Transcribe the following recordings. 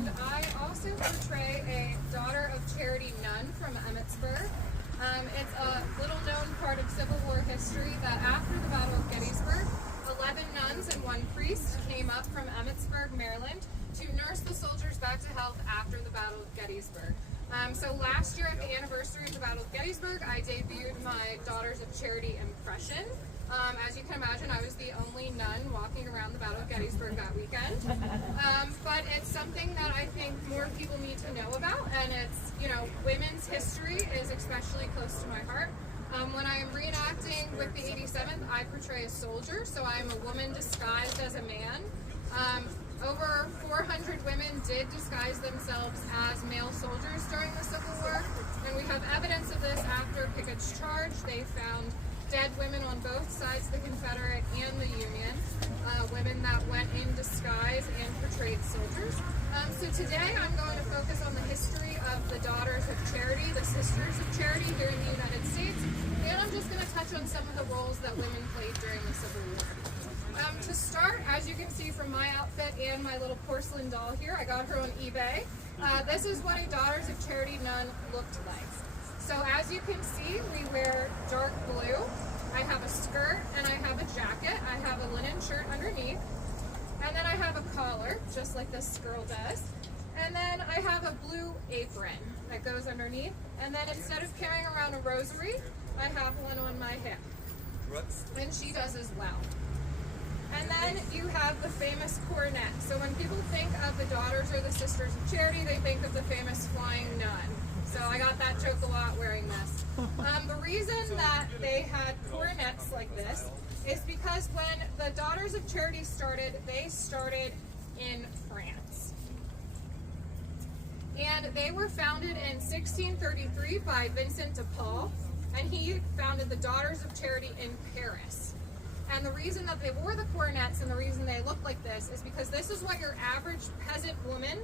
and I also portray a Daughter of Charity nun from Emmitsburg. It's a little-known part of Civil War history that after the Battle of Gettysburg, 11 nuns and 1 priest came up from Emmitsburg, Maryland, to nurse the soldiers back to health after the Battle of Gettysburg. So last year at the anniversary of the Battle of Gettysburg, I debuted my Daughters of Charity impression. As you can imagine, I was the only nun walking around the Battle of Gettysburg that weekend. But it's something that I think more people need to know about, and it's, women's history is especially close to my heart. When I am reenacting with the 87th, I portray a soldier, so I am a woman disguised as a man. Over 400 women did disguise themselves as male soldiers during the Civil War, and we have evidence of this after Pickett's charge. They found dead women on both sides, the Confederate and the Union, women that went in disguise and portrayed soldiers. So today I'm going to focus on the history of the Daughters of Charity, the Sisters of Charity here in the United States, and I'm just going to touch on some of the roles that women played during the Civil War. To start, as you can see from my outfit and my little porcelain doll here, I got her on eBay. This is what a Daughters of Charity nun looked like. So as you can see, we wear dark blue. I have a skirt and I have a jacket. I have a linen shirt underneath. And then I have a collar, just like this girl does. And then I have a blue apron that goes underneath. And then instead of carrying around a rosary, I have one on my hip. And she does as well. And then you have the famous coronet. So when people think of the Daughters or the Sisters of Charity, they think of the famous flying nun. So I got that joke a lot wearing this. The reason that they had coronets like this is because when the Daughters of Charity started, they started in France. And they were founded in 1633 by Vincent de Paul, and he founded the Daughters of Charity in Paris. And the reason that they wore the coronets and the reason they look like this is because this is what your average peasant woman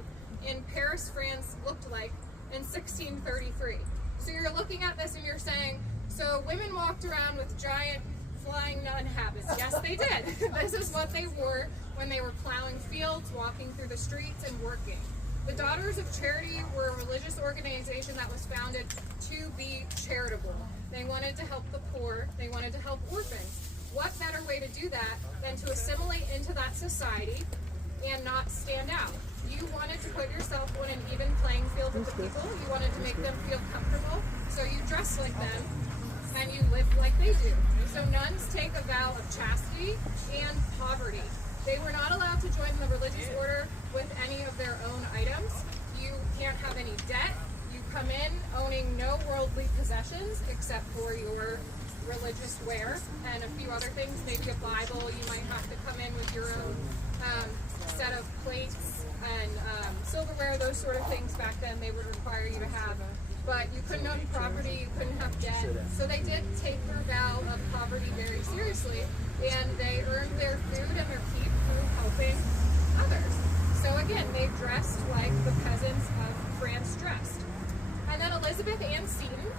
in Paris, France looked like in 1633. So you're looking at this and you're saying, so women walked around with giant flying nun habits. Yes, they did. This is what they wore when they were plowing fields, walking through the streets, and working. The Daughters of Charity were a religious organization that was founded to be charitable. They wanted to help the poor. They wanted to help orphans. What better way to do that than to assimilate into that society and not stand out? You wanted to put yourself on an even playing field with the people. You wanted to make them feel comfortable, so you dress like them and you live like they do. So nuns take a vow of chastity and poverty. They were not allowed to join the religious order with any of their own items. You can't have any debt. You come in owning no worldly possessions except for your religious wear and a few other things, maybe a Bible. You might have to come in with your own set of plates and silverware, those sort of things. Back then they would require you to have, but you couldn't own property, you couldn't have debt. So they did take their vow of poverty very seriously, and they earned their food and their keep through helping others. So again, they dressed like the peasants of France dressed. And then Elizabeth Ann Seton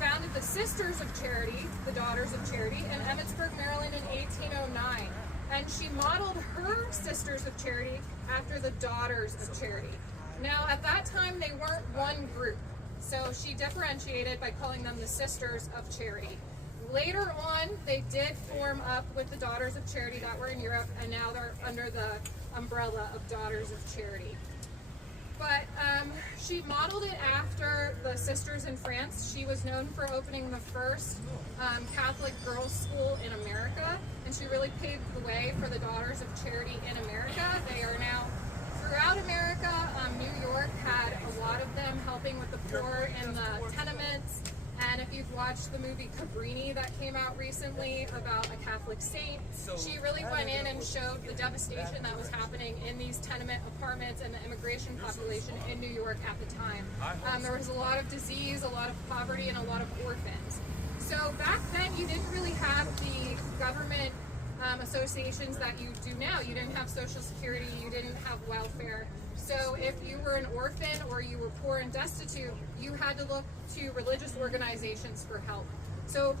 founded the Sisters of Charity, the Daughters of Charity, in Emmitsburg, Maryland in 1809. And she modeled her Sisters of Charity after the Daughters of Charity. Now, at that time, they weren't one group. So she differentiated by calling them the Sisters of Charity. Later on, they did form up with the Daughters of Charity that were in Europe, and now they're under the umbrella of Daughters of Charity. But she modeled it after the sisters in France. She was known for opening the first Catholic girls' school in America, and she really paved the way for the Daughters of Charity in America. They are now throughout America. New York had a lot of them helping with the poor in the tenements. And if you've watched the movie Cabrini that came out recently about a Catholic saint, she really went in and showed the devastation that was happening in these tenement apartments and the immigration population in New York at the time. There was a lot of disease, a lot of poverty, and a lot of orphans. So back then you didn't really have the government associations that you do now. You didn't have Social Security, you didn't have welfare. So if you were an orphan or you were poor and destitute, you had to look to religious organizations for help. So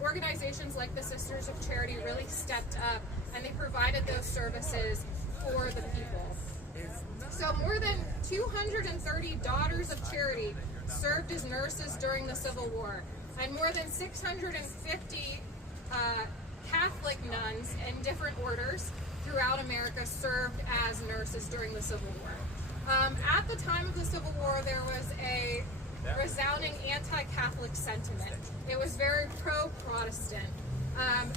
organizations like the Sisters of Charity really stepped up, and they provided those services for the people. So more than 230 Daughters of Charity served as nurses during the Civil War, and more than 650 Catholic nuns in different orders throughout America served as nurses during the Civil War. At the time of the Civil War, there was a resounding anti-Catholic sentiment. It was very pro-Protestant.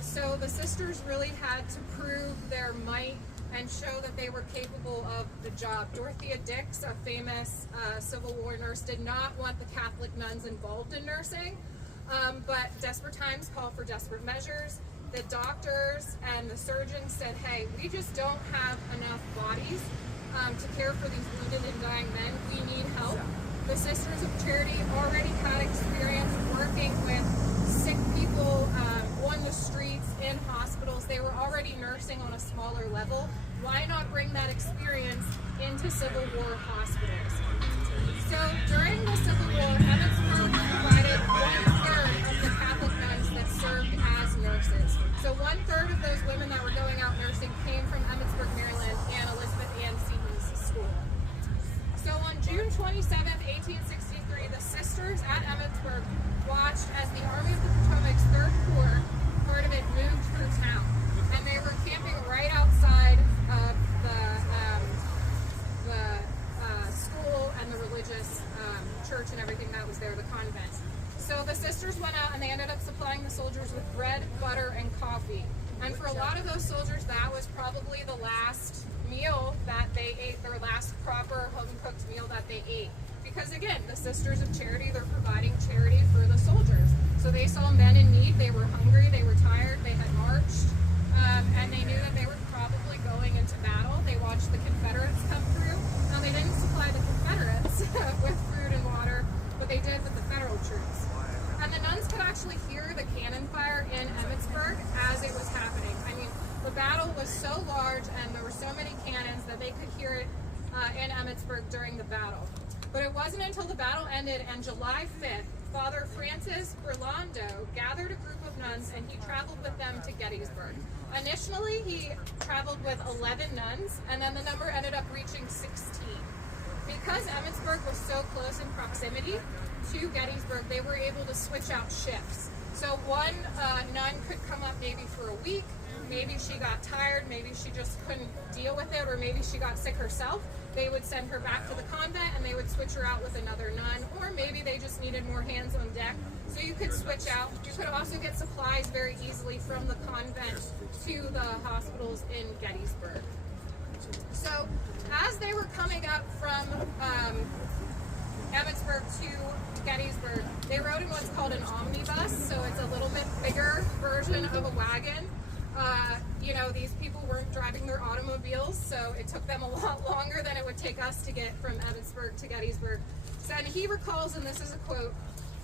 So the sisters really had to prove their might and show that they were capable of the job. Dorothea Dix, a famous Civil War nurse, did not want the Catholic nuns involved in nursing, but desperate times call for desperate measures. The doctors and the surgeons said, hey, we just don't have enough bodies to care for these wounded and dying men. We need help. The Sisters of Charity already had experience working with sick people on the streets, in hospitals. They were already nursing on a smaller level. Why not bring that experience into Civil War hospitals? So during the Civil War, Emmitsburg provided 1/3 of the Catholic nuns that served as nurses. So 1/3 of those women that were going out nursing came from Emmitsburg, Maryland, and Elizabeth Ann Seton's school. So on June 27th, 1863, the sisters at Emmitsburg watched as the Army of the Potomac's 3rd Corps, part of it, moved through town. And they were camping right outside of the school and the religious church and everything that was there, the convent. So the sisters went out and they ended up supplying the soldiers with bread, butter, and coffee. And for a lot of those soldiers, that was probably the last meal that they ate, their last proper home-cooked meal that they ate. Because again, the Sisters of Charity, they're providing charity for the soldiers. So they saw men in need, they were hungry, they were tired, they had marched, and they knew that they were probably going into battle. They watched the Confederates come through. Now they didn't supply the Confederates with food and water, but they did with the Federal troops. And the nuns could actually hear the cannon fire in Emmitsburg as it was happening. I mean, the battle was so large and there were so many cannons that they could hear it in Emmitsburg during the battle. But it wasn't until the battle ended and July 5th, Father Francis Burlando gathered a group of nuns and he traveled with them to Gettysburg. Initially, he traveled with 11 nuns, and then the number ended up reaching 16. Because Emmitsburg was so close in proximity to Gettysburg, they were able to switch out shifts. So one nun could come up maybe for a week, maybe she got tired, maybe she just couldn't deal with it, or maybe she got sick herself. They would send her back to the convent and they would switch her out with another nun, or maybe they just needed more hands on deck. So you could switch out. You could also get supplies very easily from the convent to the hospitals in Gettysburg. So as they were coming up from Emmitsburg to Gettysburg, they rode in what's called an omnibus, so it's a little bit bigger version of a wagon. You know, these people weren't driving their automobiles, so it took them a lot longer than it would take us to get from Emmitsburg to Gettysburg. So, and he recalls, and this is a quote,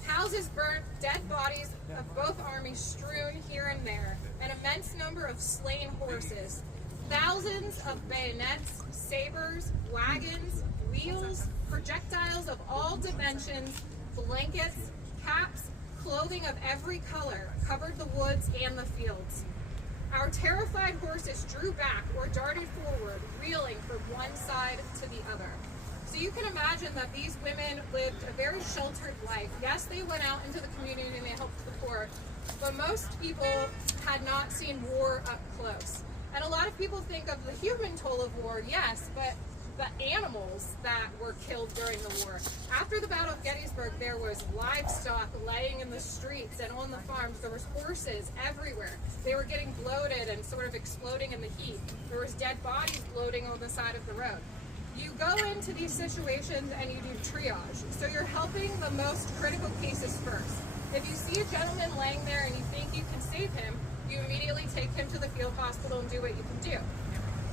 "Houses burnt, dead bodies of both armies strewn here and there, an immense number of slain horses, thousands of bayonets, sabers, wagons, wheels, projectiles of all dimensions, blankets, caps, clothing of every color covered the woods and the fields. Our terrified horses drew back or darted forward, reeling from one side to the other." So you can imagine that these women lived a very sheltered life. Yes, they went out into the community and they helped the poor, but most people had not seen war up close. And a lot of people think of the human toll of war, yes, but the animals that were killed during the war. After the Battle of Gettysburg, there was livestock laying in the streets and on the farms. There was horses everywhere. They were getting bloated and sort of exploding in the heat. There was dead bodies floating on the side of the road. You go into these situations and you do triage. So you're helping the most critical cases first. If you see a gentleman laying there and you think you can save him, you immediately take him to the field hospital and do what you can do.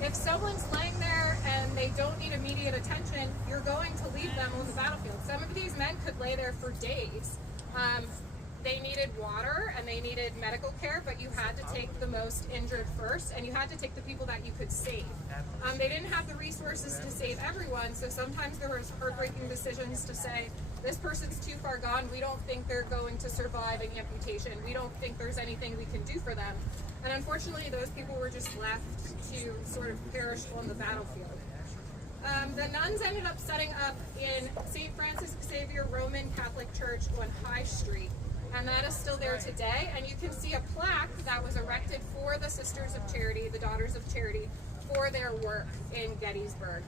If someone's laying there and they don't need immediate attention, you're going to leave them on the battlefield. Some of these men could lay there for days. They needed water and they needed medical care, but you had to take the most injured first, and you had to take the people that you could save. They didn't have the resources to save everyone, so sometimes there was heartbreaking decisions to say, this person's too far gone, we don't think they're going to survive an amputation, we don't think there's anything we can do for them. And unfortunately, those people were just left to sort of perish on the battlefield. The nuns ended up setting up in St. Francis Xavier Roman Catholic Church on High Street, and that is still there today. And you can see a plaque that was erected for the Sisters of Charity, the Daughters of Charity, for their work in Gettysburg.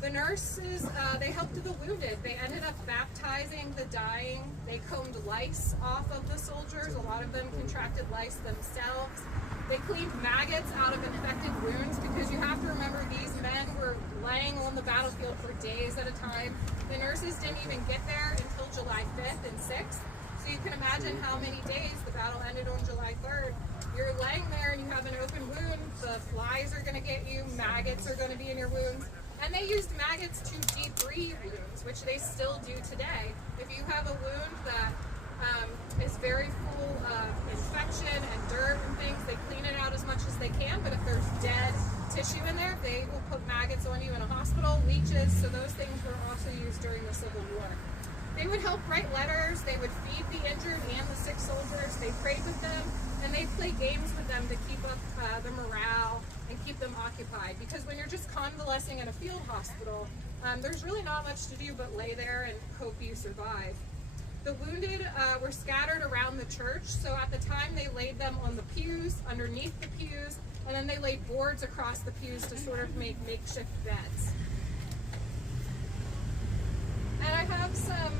The nurses, they helped the wounded. They ended up baptizing the dying. They combed lice off of the soldiers. A lot of them contracted lice themselves. They cleaned maggots out of infected wounds, because you have to remember these men were laying on the battlefield for days at a time. The nurses didn't even get there until July 5th and 6th. So you can imagine how many days. The battle ended on July 3rd. You're laying there and you have an open wound. The flies are going to get you. Maggots are going to be in your wounds. And they used maggots to debride wounds, which they still do today. If you have a wound that is very full of infection and dirt and things, they clean it out as much as they can. But if there's dead tissue in there, they will put maggots on you in a hospital, leeches. So those things were also used during the Civil War. They would help write letters. They would feed the injured and the sick soldiers. They prayed with them, and they play games with them to keep up the morale and keep them occupied. Because when you're just convalescing in a field hospital, there's really not much to do but lay there and hope you survive. The wounded were scattered around the church, so at the time they laid them on the pews, underneath the pews, and then they laid boards across the pews to sort of make makeshift beds. And I have some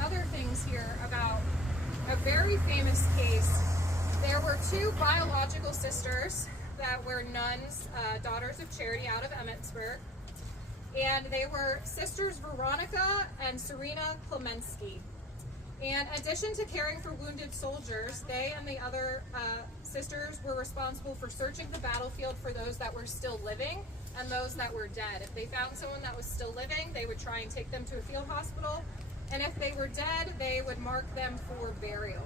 other things here about a very famous case. There were two biological sisters that were nuns, Daughters of Charity out of Emmitsburg. And they were sisters Veronica and Serena Klemensky. And in addition to caring for wounded soldiers, they and the other sisters were responsible for searching the battlefield for those that were still living and those that were dead. If they found someone that was still living, they would try and take them to a field hospital. And if they were dead, they would mark them for burial.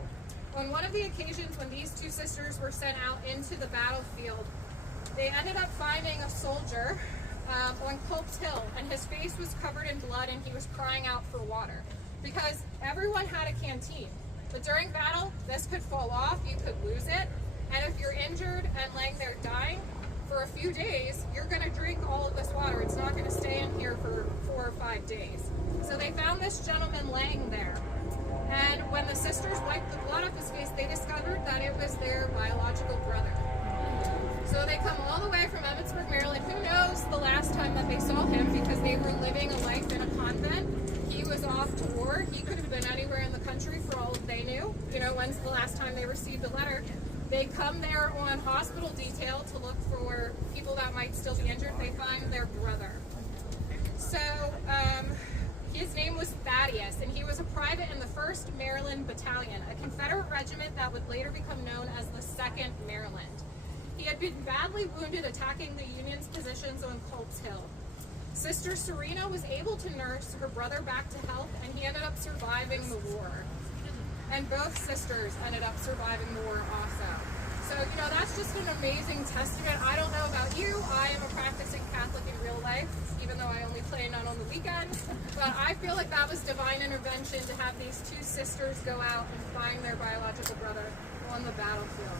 On one of the occasions when these two sisters were sent out into the battlefield, they ended up finding a soldier on Culp's Hill, and his face was covered in blood and he was crying out for water, because everyone had a canteen. But during battle, this could fall off, you could lose it, and if you're injured and laying there dying, for a few days, you're going to drink all of this water. It's not going to stay in here for 4 or 5 days. So they found this gentleman laying there, and when the sisters wiped the blood off his face, they discovered that it was their biological brother. So they come all the way from Emmitsburg, Maryland. Who knows the last time that they saw him, because they were living a life in a convent. He was off to war. He could have been anywhere in the country for all they knew. You know, when's the last time they received a letter? They come there on hospital detail to look for people that might still be injured. They find their brother. So his name was Thaddeus, and he was a private in the 1st Maryland Battalion, a Confederate regiment that would later become known as the 2nd Maryland. He had been badly wounded attacking the Union's positions on Culp's Hill. Sister Serena was able to nurse her brother back to health, and he ended up surviving the war. And both sisters ended up surviving the war also. So, you know, that's just an amazing testament. I don't know about you. I am a practicing Catholic in real life, even though I only play nun on the weekends. But I feel like that was divine intervention to have these two sisters go out and find their biological brother on the battlefield.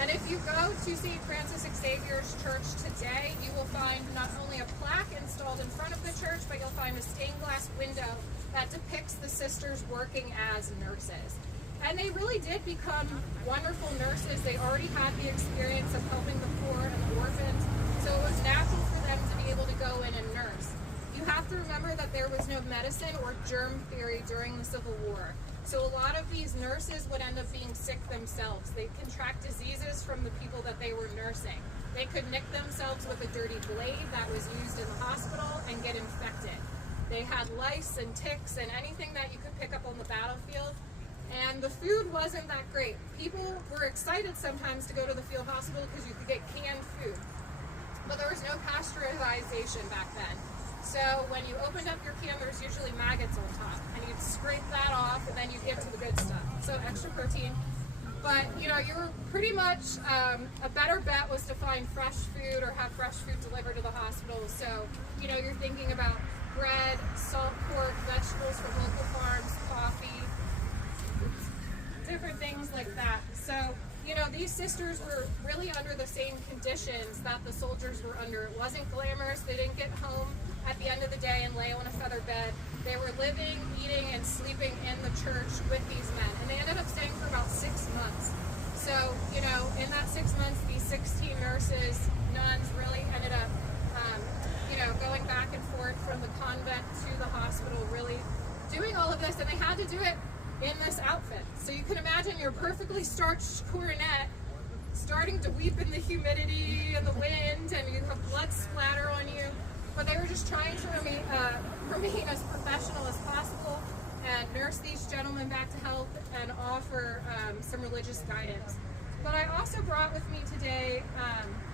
And if you go to St. Francis Xavier's Church today, you will find not only a plaque installed in front of the church, but you'll find a stained glass window that depicts the sisters working as nurses. And they really did become wonderful nurses. They already had the experience of helping the poor and the orphans, so it was natural for them to be able to go in and nurse. You have to remember that there was no medicine or germ theory during the Civil War. So a lot of these nurses would end up being sick themselves. They'd contract diseases from the people that they were nursing. They could nick themselves with a dirty blade that was used in the hospital and get infected. They had lice and ticks and anything that you could pick up on the battlefield. And the food wasn't that great. People were excited sometimes to go to the field hospital because you could get canned food. But there was no pasteurization back then. So when you opened up your can, there's usually maggots on top, and you'd scrape that off, and then you'd get to the good stuff. So extra protein. But, you know, you were pretty much, a better bet was to find fresh food or have fresh food delivered to the hospital. So, you know, you're thinking about bread, salt pork, vegetables from local farms, coffee, different things like that. So you know, these sisters were really under the same conditions that the soldiers were under. It wasn't glamorous. They didn't get home at the end of the day and lay on a feather bed. They were living, eating, and sleeping in the church with these men. And they ended up staying for about 6 months. So, you know, in that 6 months, these 16 nurses, nuns, really ended up, you know, going back and forth from the convent to the hospital, really doing all of this. And they had to do it in this outfit. So you can imagine your perfectly starched coronet starting to weep in the humidity and the wind, and you have blood splatter on you. But they were just trying to remain as professional as possible and nurse these gentlemen back to health and offer some religious guidance. But I also brought with me today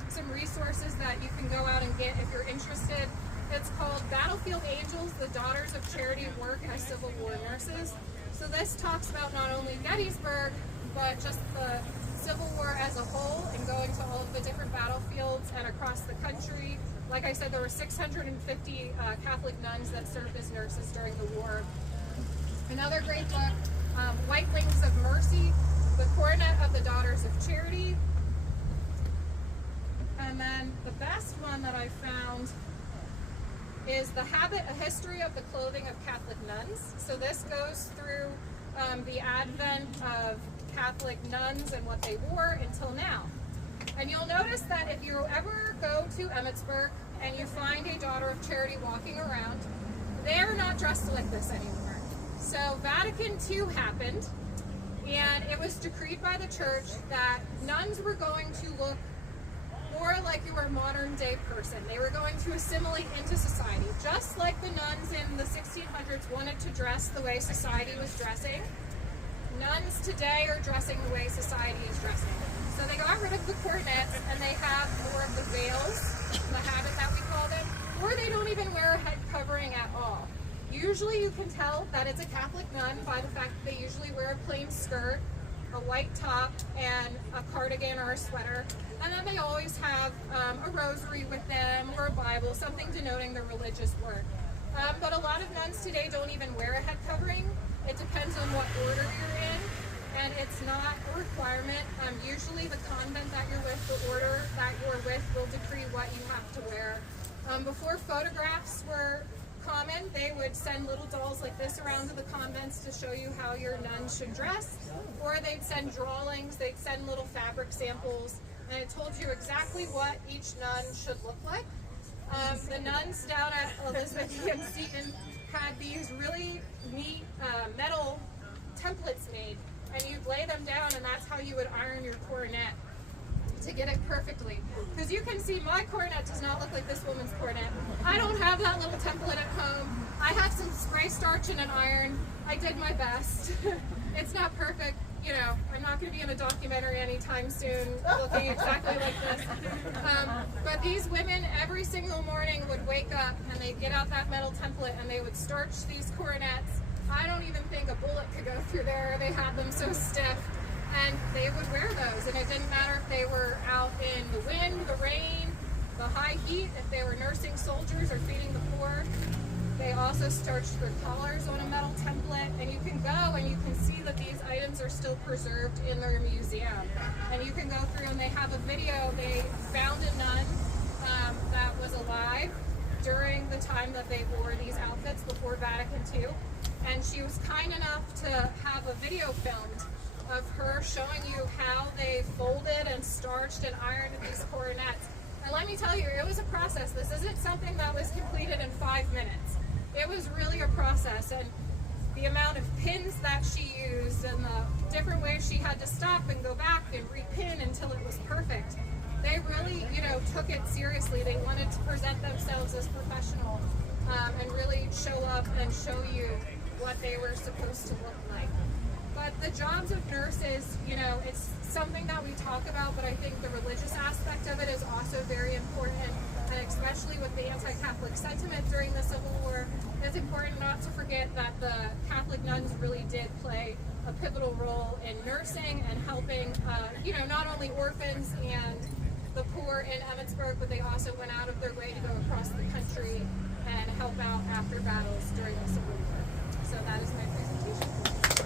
some resources that you can go out and get if you're interested. It's called Battlefield Angels, the Daughters of Charity Work as Civil War Nurses. So this talks about not only Gettysburg, but just the Civil War as a whole, and going to all of the different battlefields and across the country. Like I said, there were 650 Catholic nuns that served as nurses during the war. Another great book, White Wings of Mercy, the Coronet of the Daughters of Charity. And then the best one that I found is The Habit, A History of the Clothing of Catholic Nuns. So this goes through the advent of Catholic nuns and what they wore until now. And you'll notice that if you ever go to Emmitsburg and you find a Daughter of Charity walking around, they're not dressed like this anymore. So Vatican II happened, and it was decreed by the church that nuns were going to look more like your modern day person. They were going to assimilate into society, just like the nuns in the 1600s wanted to dress the way society was dressing. Nuns today are dressing the way society is dressing. So they got rid of the coronets and they have more of the veils, the habit that we call them, or they don't even wear a head covering at all. Usually you can tell that it's a Catholic nun by the fact that they usually wear a plain skirt, a white top, and a cardigan or a sweater. And then they always have a rosary with them or a Bible, something denoting their religious work. But a lot of nuns today don't even wear a head covering. It depends on what order you're in, and it's not a requirement. Usually the convent that you're with, the order that you're with, will decree what you have to wear. Before photographs were common, they would send little dolls like this around to the convents to show you how your nuns should dress, or they'd send drawings, they'd send little fabric samples, and it told you exactly what each nun should look like. The nuns down at Elizabethan Seton had these really neat metal templates made, and you'd lay them down, and that's how you would iron your coronet to get it perfectly. Because you can see my coronet does not look like this woman's coronet. I don't have that little template at home. I have some spray starch and an iron. I did my best. It's not perfect. You know, I'm not going to be in a documentary anytime soon looking exactly like this. But these women every single morning would wake up and they'd get out that metal template and they would starch these coronets. I don't even think a bullet could go through there. They had them so stiff, and they would wear those. And it didn't matter if they were out in the wind, the rain, the high heat, if they were nursing soldiers or feeding the poor. They also starched their collars on a metal template, and you can go and you can see that these items are still preserved in their museum. And you can go through and they have a video. They found a nun that was alive during the time that they wore these outfits before Vatican II. And she was kind enough to have a video filmed of her showing you how they folded and starched and ironed these coronets. And let me tell you, it was a process. This isn't something that was completed in 5 minutes. It was really a process, and the amount of pins that she used and the different ways she had to stop and go back and repin until it was perfect. They really, you know, took it seriously. They wanted to present themselves as professional and really show up and show you what they were supposed to look like. But the jobs of nurses, you know, it's something that we talk about, but I think the religious aspect of it is also very important, and especially with the anti-Catholic sentiment during the Civil War, it's important not to forget that the Catholic nuns really did play a pivotal role in nursing and helping, you know, not only orphans and the poor in Emmitsburg, but they also went out of their way to go across the country and help out after battles during the Civil War. So that is my presentation.